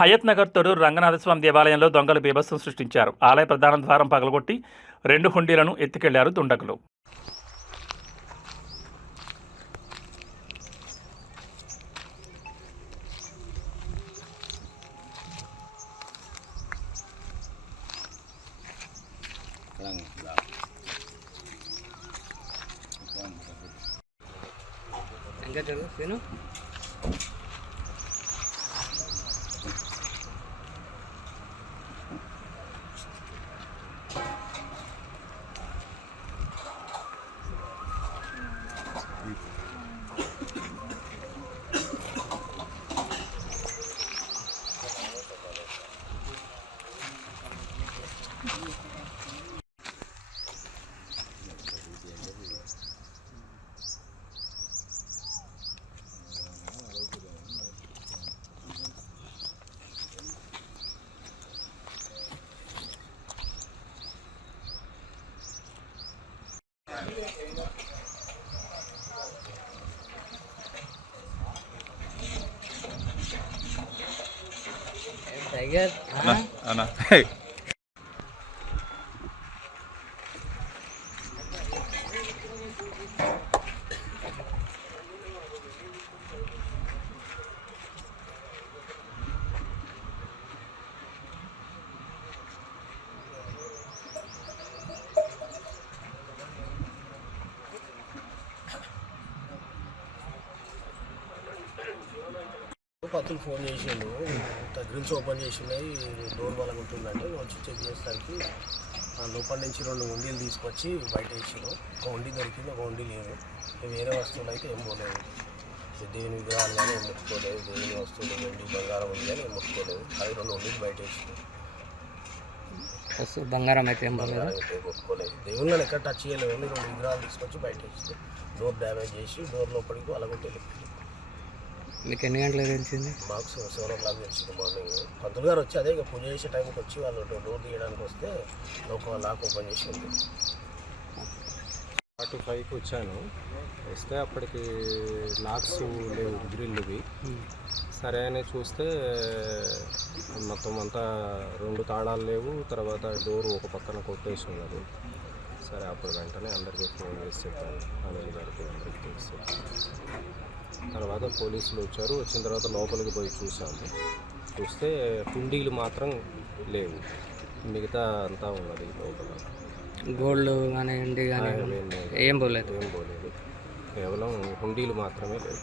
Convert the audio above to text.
హయత్ నగర్ తొరూరు రంగనాథస్వామి దేవాలయంలో దొంగలు బీభత్సం సృష్టించారు. ఆలయ ప్రధాన ద్వారం పగలగొట్టి 2 హుండీలను ఎత్తుకెళ్లారు దుండగులు. Tiger, Ana. Hey. పత్తులు ఫోన్ చేసిండు, గ్రిల్స్ ఓపెన్ చేసినాయి, డోర్ వల్ల ఉంటుందంటే వచ్చి చెక్ చేసేసరికి లోపల నుంచి 2 ఉండీలు తీసుకొచ్చి బయట వేసారు. ఒక ఉండి దొరికింది, ఒక ఉండి లేదు. వేరే వస్తువులు అయితే ఏం పోలేదు. దేని విగ్రహాలు కానీ ఏం ముట్టుకోలేదు, దేని వస్తువులు వెండి బంగారం ఉంది కానీ ఏం ముట్టుకోలేదు. అవి 2 ఉండీలు బయట వేసారు. బంగారం అయితే ఏం ముట్టుకోలేదు. దేవుళ్ళని ఎక్కడ టచ్ చేయలేదు. 2 విగ్రహాలు తీసుకొచ్చి బయట వేసి డోర్ డ్యామేజ్ చేసి డోర్ లోపలికి అలగొట్టి. మీకు ఎన్ని గంటలకు తెలిసింది? మాకు 7 o'clock తెలిసింది మార్నింగ్. పంతులు గారు వచ్చి అదే పూజ చేసే టైంకి వచ్చి వాళ్ళు డోర్ తీయడానికి వస్తే ఒక లాక్ ఓపెన్ చేసింది. 45కి వచ్చాను. వస్తే అప్పటికి లాక్స్ లేవు గ్రిల్లువి. సరే అని చూస్తే మొత్తం అంతా 2 తాళాలు లేవు. తర్వాత డోరు ఒక పక్కన కొట్టేసి ఉన్నది. సరే అప్పుడు వెంటనే అందరికీ ఫోన్ చేసి చెప్పాను, అనిల్ గారికి అందరికీ తెలిసి. తర్వాత పోలీసులు వచ్చారు. వచ్చిన తర్వాత లోపలికి పోయి చూసాము. చూస్తే హుండీలు మాత్రం లేవు, మిగతా అంతా ఉన్నది లోపల. గోల్డ్ కానీ ఎండి కానీ ఏం పోలేదు. కేవలం హుండీలు మాత్రమే లేవు.